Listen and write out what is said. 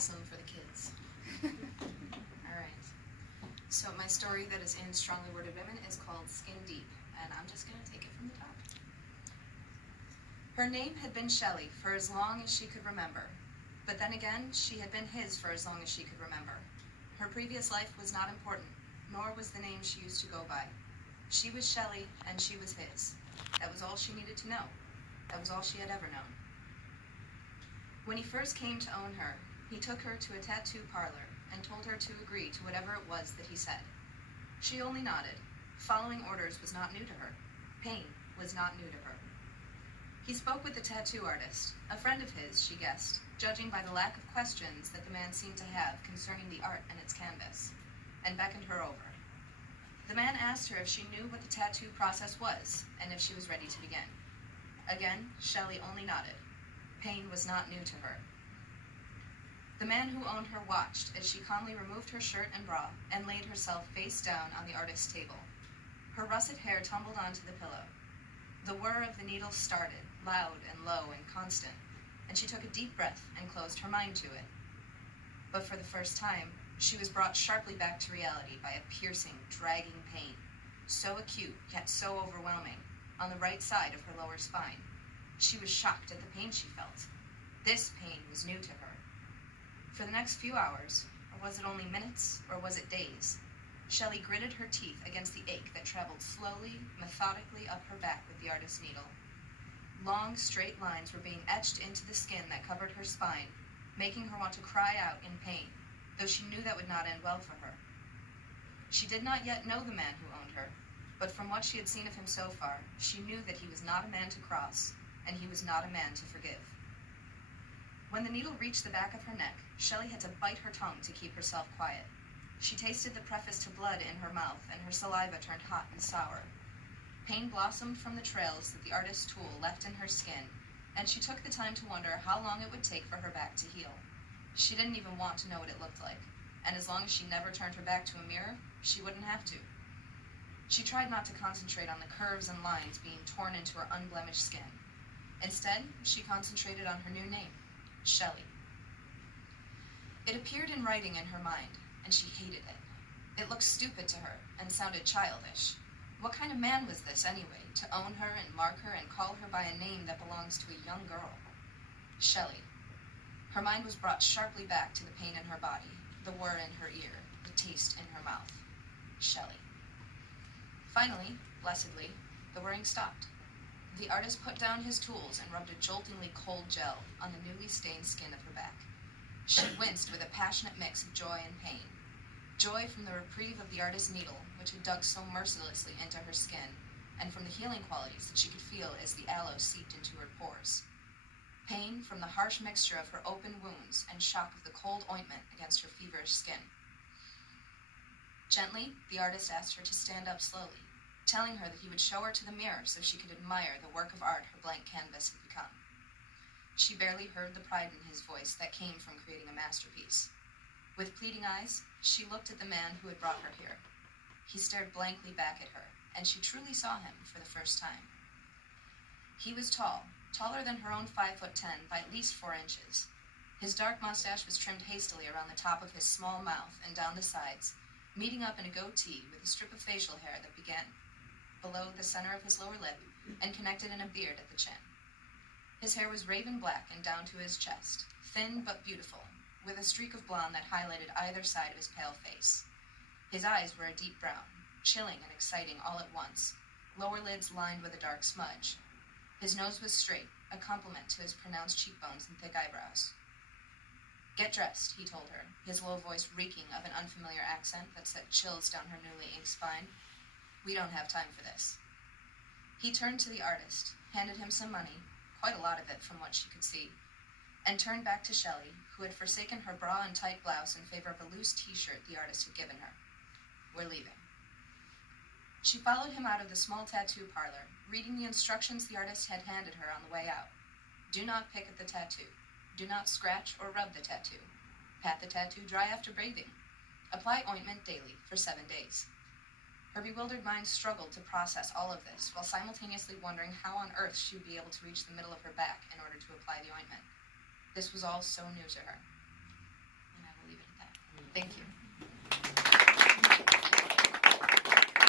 wholesome for the kids. All right. So my story that is in Strongly Worded Women is called Skin Deep, and I'm just going to take it from the top. Her name had been Shelley for as long as she could remember, but then again, she had been his for as long as she could remember. Her previous life was not important, nor was the name she used to go by. She was Shelley, and she was his. That was all she needed to know. That was all she had ever known. When he first came to own her, he took her to a tattoo parlor and told her to agree to whatever it was that he said. She only nodded. Following orders was not new to her. Pain was not new to her. He spoke with the tattoo artist, a friend of his, she guessed, judging by the lack of questions that the man seemed to have concerning the art and its canvas, and beckoned her over. The man asked her if she knew what the tattoo process was, and if she was ready to begin. Again, Shelley only nodded. Pain was not new to her. The man who owned her watched as she calmly removed her shirt and bra and laid herself face down on the artist's table. Her russet hair tumbled onto the pillow. The whir of the needle started, loud and low and constant, and she took a deep breath and closed her mind to it. But for the first time, she was brought sharply back to reality by a piercing, dragging pain, so acute yet so overwhelming, on the right side of her lower spine. She was shocked at the pain she felt. This pain was new to her. For the next few hours, or was it only minutes, or was it days, Shelley gritted her teeth against the ache that traveled slowly, methodically up her back with the artist's needle. Long, straight lines were being etched into the skin that covered her spine, making her want to cry out in pain, though she knew that would not end well for her. She did not yet know the man who owned her, but from what she had seen of him so far, she knew that he was not a man to cross, and he was not a man to forgive. When the needle reached the back of her neck, Shelley had to bite her tongue to keep herself quiet. She tasted the preface to blood in her mouth, and her saliva turned hot and sour. Pain blossomed from the trails that the artist's tool left in her skin, and she took the time to wonder how long it would take for her back to heal. She didn't even want to know what it looked like, and as long as she never turned her back to a mirror, she wouldn't have to. She tried not to concentrate on the curves and lines being torn into her unblemished skin. Instead, she concentrated on her new name, Shelley. It appeared in writing in her mind, and she hated it. It looked stupid to her and sounded childish. What kind of man was this, anyway, to own her and mark her and call her by a name that belongs to a young girl? Shelley. Her mind was brought sharply back to the pain in her body, the whir in her ear, the taste in her mouth. Shelley. Finally, blessedly, the whirring stopped. The artist put down his tools and rubbed a joltingly cold gel on the newly stained skin of her back. She winced with a passionate mix of joy and pain. Joy from the reprieve of the artist's needle, which had dug so mercilessly into her skin, and from the healing qualities that she could feel as the aloe seeped into her pores. Pain from the harsh mixture of her open wounds and shock of the cold ointment against her feverish skin. Gently, the artist asked her to stand up slowly, telling her that he would show her to the mirror so she could admire the work of art her blank canvas had become. She barely heard the pride in his voice that came from creating a masterpiece. With pleading eyes, she looked at the man who had brought her here. He stared blankly back at her, and she truly saw him for the first time. He was tall, taller than her own 5'10" by at least 4 inches. His dark mustache was trimmed hastily around the top of his small mouth and down the sides, meeting up in a goatee with a strip of facial hair that began below the center of his lower lip and connected in a beard at the chin. His hair was raven black and down to his chest, thin but beautiful, with a streak of blonde that highlighted either side of his pale face. His eyes were a deep brown, chilling and exciting all at once, lower lids lined with a dark smudge. His nose was straight, a complement to his pronounced cheekbones and thick eyebrows. "Get dressed," he told her, his low voice reeking of an unfamiliar accent that sent chills down her newly inked spine. "We don't have time for this." He turned to the artist, handed him some money, quite a lot of it from what she could see, and turned back to Shelley, who had forsaken her bra and tight blouse in favor of a loose t-shirt the artist had given her. "We're leaving." She followed him out of the small tattoo parlor, reading the instructions the artist had handed her on the way out. Do not pick at the tattoo. Do not scratch or rub the tattoo. Pat the tattoo dry after bathing. Apply ointment daily for 7 days. Her bewildered mind struggled to process all of this, while simultaneously wondering how on earth she would be able to reach the middle of her back in order to apply the ointment. This was all so new to her.